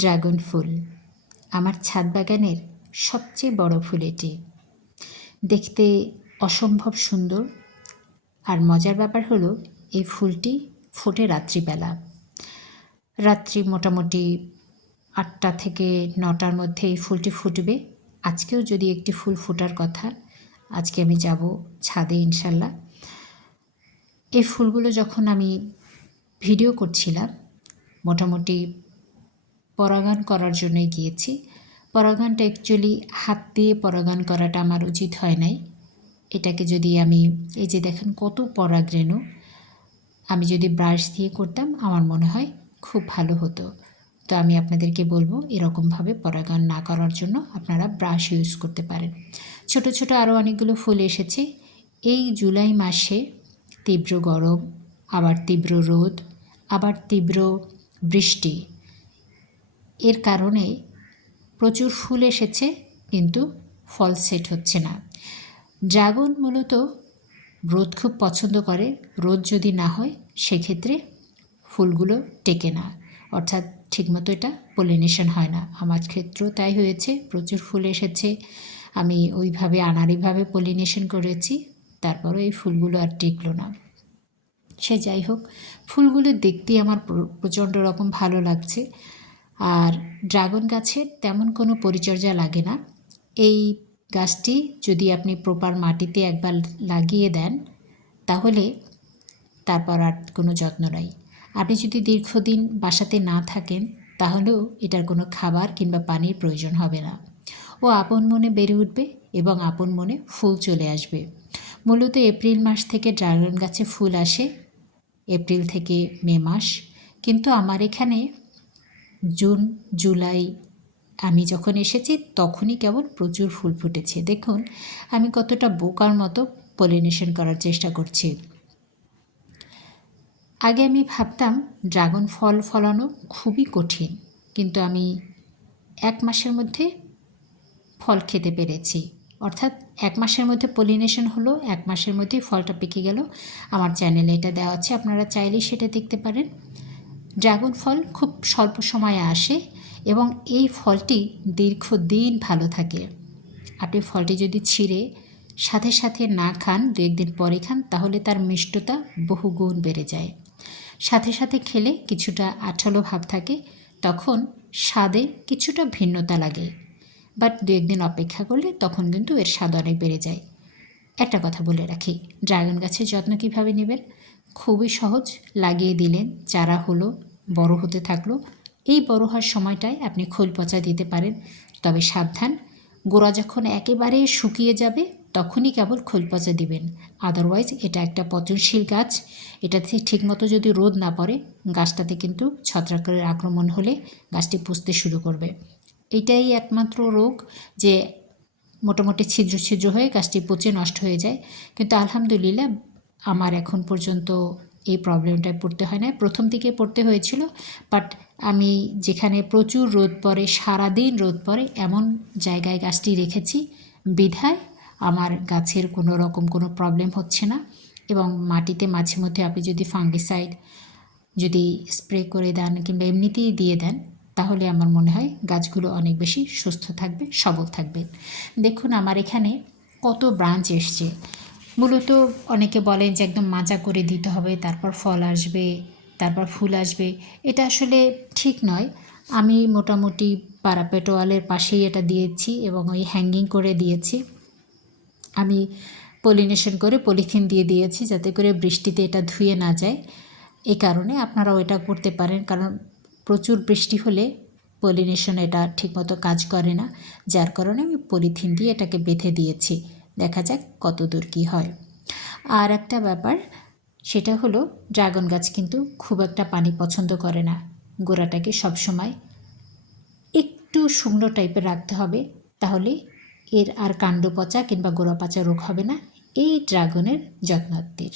Dragon ফুল আমার ছাদ বাগানের সবচেয়ে বড় ফুল এটি। দেখতে অসম্ভব সুন্দর, আর মজার ব্যাপার হলো এই ফুলটি ফোটে রাত্রিবেলা। রাত্রি মোটামুটি 8টা থেকে 9টার মধ্যে এই ফুলটি ফুটবে। আজকেও যদি একটি ফুল ফোটার কথা, আজকে আমি যাব ছাদে ইনশাল্লাহ। এই ফুলগুলো যখন আমি ভিডিও করছিলাম, মোটামুটি পরাগান করার জন্যই গিয়েছি। পরাগানটা অ্যাকচুয়ালি হাত দিয়ে পরাগান করাটা আমার উচিত হয় নাই। এটাকে যদি আমি, এই যে দেখেন কত পরাগরেণু, আমি যদি ব্রাশ দিয়ে করতাম আমার মনে হয় খুব ভালো হতো। তো আমি আপনাদেরকে বলবো এরকমভাবে পরাগান না করার জন্য আপনারা ব্রাশ ইউজ করতে পারেন। ছোট ছোট আরও অনেকগুলো ফুল এসেছে। এই জুলাই মাসে তীব্র গরম, আবার তীব্র রোদ, আবার তীব্র বৃষ্টি, এর কারণে প্রচুর ফুল এসেছে কিন্তু ফল সেট হচ্ছে না। ড্রাগন মূলত রোদ খুব পছন্দ করে। রোদ যদি না হয় সেক্ষেত্রে ফুলগুলো টেকে না, অর্থাৎ ঠিকমতো এটা পলিনেশন হয় না। আমার ক্ষেত্রেও তাই হয়েছে, প্রচুর ফুল এসেছে। আমি ওইভাবে আনাড়িভাবে পলিনেশন করেছি, তারপরও এই ফুলগুলো আর টিকলো না। সে যাই হোক, ফুলগুলো দেখতেই আমার প্রচণ্ড রকম ভালো লাগছে। আর ড্রাগন গাছের তেমন কোনো পরিচর্যা লাগে না। এই গাছটি যদি আপনি প্রপার মাটিতে একবার লাগিয়ে দেন তাহলে তারপর আর কোনো যত্ন নাই। আপনি যদি দীর্ঘদিন বাসাতে না থাকেন তাহলেও এটার কোনো খাবার কিংবা পানির প্রয়োজন হবে না। ও আপন মনে বেড়ে উঠবে এবং আপন মনে ফুল চলে আসবে। মূলত এপ্রিল মাস থেকে ড্রাগন গাছে ফুল আসে, এপ্রিল থেকে মে মাস। কিন্তু আমার এখানে জুন জুলাই আমি যখন এসেছি তখনই কেবল প্রচুর ফুল ফুটেছে। দেখুন আমি কতটা বোকার মতো পলিনেশন করার চেষ্টা করছি। আগে আমি ভাবতাম ড্রাগন ফল ফলানো খুবই কঠিন, কিন্তু আমি 1 মাসের মধ্যে ফল খেতে পেরেছি। অর্থাৎ 1 মাসের মধ্যে পলিনেশন হলো, 1 মাসের মধ্যেই ফলটা পেকে গেল। আমার চ্যানেলে এটা দেওয়া আছে, আপনারা চাইলেই সেটা দেখতে পারেন। ড্রাগন ফল খুব স্বল্প সময়ে আসে এবং এই ফলটি দীর্ঘদিন ভালো থাকে। আপনি ফলটি যদি ছিঁড়ে সাথে সাথে না খান, 2-1 দিন পরে খান, তাহলে তার মিষ্টতা বহুগুণ বেড়ে যায়। সাথে সাথে খেলে কিছুটা আঠালো ভাব থাকে, তখন স্বাদে কিছুটা ভিন্নতা লাগে। বাট 2-1 দিন অপেক্ষা করলে তখন কিন্তু এর স্বাদ অনেক বেড়ে যায়। একটা কথা বলে রাখি, ড্রাগন গাছের যত্ন কীভাবে নেবেন? খুবই সহজ। লাগিয়ে দিলেন, চারা হলো, বড় হতে থাকলো। এই বড় হওয়ার সময়টায় আপনি খোল পচা দিতে পারেন, তবে সাবধান, গোড়া যখন একেবারে শুকিয়ে যাবে তখনই কেবল খোল পচা দিবেন। আদারওয়াইজ এটা একটা পচনশীল গাছ, এটাতে ঠিকমতো যদি রোদ না পড়ে গাছটাতে কিন্তু ছত্রাকের আক্রমণ হলে গাছটি পুষতে শুরু করবে। এটাই একমাত্র রোগ যে মোটামুটি ছিদ্র ছিদ্র হয়ে গাছটি পচে নষ্ট হয়ে যায়। কিন্তু আলহামদুলিল্লাহ আমার এখন পর্যন্ত এই প্রবলেমটায় পড়তে হয় না। প্রথম দিকে পড়তে হয়েছিল, বাট আমি যেখানে প্রচুর রোদ পড়ে, সারাদিন রোদ পড়ে এমন জায়গায় গাছটি রেখেছি বিধায় আমার গাছের কোনো রকম কোনো প্রবলেম হচ্ছে না। এবং মাটিতে মাঝে মধ্যে আপনি যদি ফাঙ্গিসাইড যদি স্প্রে করে দেন কিংবা এমনিতেই দিয়ে দেন, তাহলে আমার মনে হয় গাছগুলো অনেক বেশি সুস্থ থাকবে, সবল থাকবে। দেখুন আমার এখানে কত ব্রাঞ্চ এসছে। মূলত অনেকে বলেন যে একদম মাজা করে দিতে হবে, তারপর ফল আসবে, তারপর ফুল আসবে। এটা আসলে ঠিক নয়। আমি মোটামুটি প্যারাপেট ওয়ালের পাশেই এটা দিয়েছি এবং ওই হ্যাঙ্গিং করে দিয়েছি। আমি পলিনেশন করে পলিথিন দিয়ে দিয়েছি যাতে করে বৃষ্টিতে এটা ধুয়ে না যায়। এই কারণে আপনারাও এটা করতে পারেন, কারণ প্রচুর বৃষ্টি হলে পলিনেশন এটা ঠিকমতো কাজ করে না, যার কারণে আমি পলিথিন দিয়ে এটাকে বেঁধে দিয়েছি। দেখা যাক কত দূর কী হয়। আর একটা ব্যাপার, সেটা হলো ড্রাগন গাছ কিন্তু খুব একটা পানি পছন্দ করে না। গোড়াটাকে সবসময় একটু শুকনো টাইপের রাখতে হবে, তাহলে এর আর কাণ্ড পচা কিংবা গোড়া পচা রোগ হবে না এই ড্রাগনের যত্নার্থীর।